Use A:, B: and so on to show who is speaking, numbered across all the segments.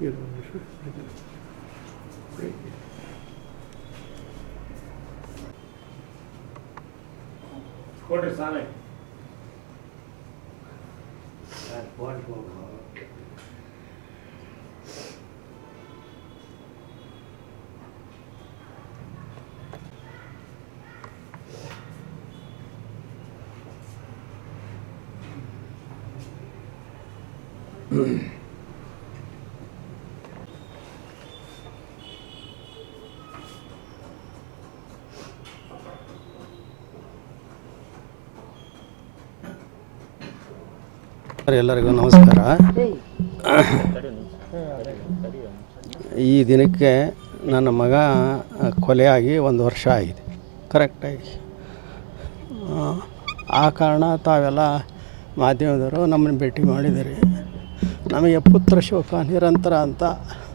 A: you know, I just, great.
B: that? Sonic.
C: That's. Mm-hmm. ಎಲ್ಲರಿಗೂ ನಮಸ್ಕಾರ. ಈ ದಿನಕ್ಕೆ ನನ್ನ ಮಗ ಕೊಲೆಯಾಗಿ ಒಂದು ವರ್ಷ ಆಗಿದೆ. ಕರೆಕ್ಟಾಗಿ ಆ, ಕಾರಣ ತಾವೆಲ್ಲ ಮಾಧ್ಯಮದವರು ನಮ್ಮನ್ನು ಭೇಟಿ ಮಾಡಿದ್ದೀರಿ. ನಮಗೆ ಪುತ್ರ ಶೋಕ ನಿರಂತರ ಅಂತ.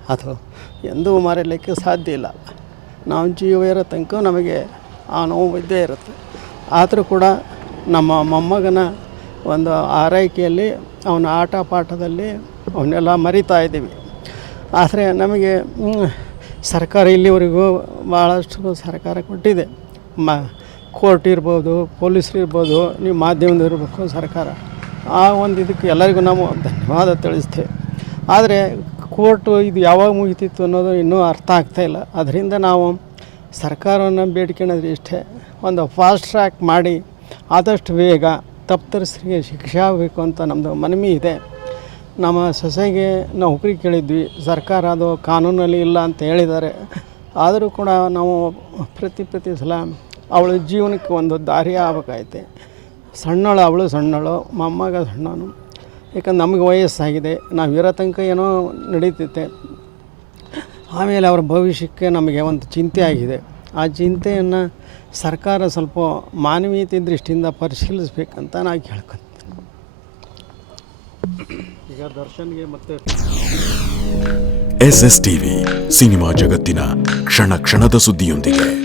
C: ಅದು ಎಂದೂ ಮರೆಯಲಿಕ್ಕೆ ಸಾಧ್ಯ ಇಲ್ಲ. ನಾವು ಜೀವ ಇರೋ ತನಕ ನಮಗೆ ಆ ನೋವು ಇದ್ದೇ ಇರುತ್ತೆ. ಆದರೂ ಕೂಡ ನಮ್ಮ ಮೊಮ್ಮಗನ ಒಂದು ಆರೈಕೆಯಲ್ಲಿ ಅವನ ಆಟ ಪಾಠದಲ್ಲಿ ಅವನ್ನೆಲ್ಲ ಮರಿತಾ ಇದ್ದೀವಿ. ಆದರೆ ನಮಗೆ ಸರ್ಕಾರ ಇಲ್ಲಿವರೆಗೂ ಭಾಳಷ್ಟು ಸರ್ಕಾರ ಕೊಟ್ಟಿದೆ. ಮ, ಕೋರ್ಟ್ ಇರ್ಬೋದು, ಪೊಲೀಸರು ಇರ್ಬೋದು, ನೀವು ಮಾಧ್ಯಮದ ಇರಬೇಕು ಸರ್ಕಾರ. ಆ ಒಂದು ಇದಕ್ಕೆ ಎಲ್ಲರಿಗೂ ನಾವು ಧನ್ಯವಾದ ತಿಳಿಸ್ತೇವೆ. ಆದರೆ ಕೋರ್ಟು ಇದು ಯಾವಾಗ ಮುಗಿತಿತ್ತು ಅನ್ನೋದು ಇನ್ನೂ ಅರ್ಥ ಆಗ್ತಾ ಇಲ್ಲ. ಅದರಿಂದ ನಾವು ಸರ್ಕಾರವನ್ನು ಬೇಡ್ಕೊಳ್ಳೋದು ಇಷ್ಟೇ. ಒಂದು ಫಾಸ್ಟ್ ಟ್ರ್ಯಾಕ್ ಮಾಡಿ ಆದಷ್ಟು ಬೇಗ ತಪ್ಪಿತಸ್ಥರಿಗೆ ಶಿಕ್ಷೆ ಆಗಬೇಕು ಅಂತ ನಮ್ಮದು ಮನವಿ ಇದೆ. ನಮ್ಮ ಸೊಸೆಗೆ ನೌಕರಿ ಕೇಳಿದ್ವಿ. ಸರ್ಕಾರ ಅದು ಕಾನೂನಲ್ಲಿ ಇಲ್ಲ ಅಂತ ಹೇಳಿದ್ದಾರೆ. ಆದರೂ ಕೂಡ ನಾವು ಪ್ರತಿ ಪ್ರತಿ ಸಲ ಅವಳ ಜೀವನಕ್ಕೆ ಒಂದು ದಾರಿ ಆಗಬೇಕಾಯ್ತೆ. ಸಣ್ಣಳು ಅವಳು ಸಣ್ಣಳು, ಮೊಮ್ಮಗ ಸಣ್ಣನು ಯಾಕಂದ್ರೆ ನಮಗೆ ವಯಸ್ಸಾಗಿದೆ. ನಾವು ಇರೋ ತನಕ ಏನೋ ನಡೀತೈತೆ. ಆಮೇಲೆ ಅವ್ರ ಭವಿಷ್ಯಕ್ಕೆ ನಮಗೆ ಒಂದು ಚಿಂತೆ ಆಗಿದೆ. ಆ ಚಿಂತೆಯನ್ನು ಸರ್ಕಾರ ಸ್ವಲ್ಪ ಮಾನವೀಯತೆ ದೃಷ್ಟಿಯಿಂದ ಪರಿಶೀಲಿಸ್ಬೇಕಂತ ನಾನು ಕೇಳ್ಕೊಂತೀನಿ. ಈಗ ದರ್ಶನ್ಗೆ ಮತ್ತೆ
D: ಎಸ್ ಎಸ್ ಟಿವಿ ಸಿನಿಮಾ ಜಗತ್ತಿನ ಕ್ಷಣ ಕ್ಷಣದ ಸುದ್ದಿಯೊಂದಿಗೆ.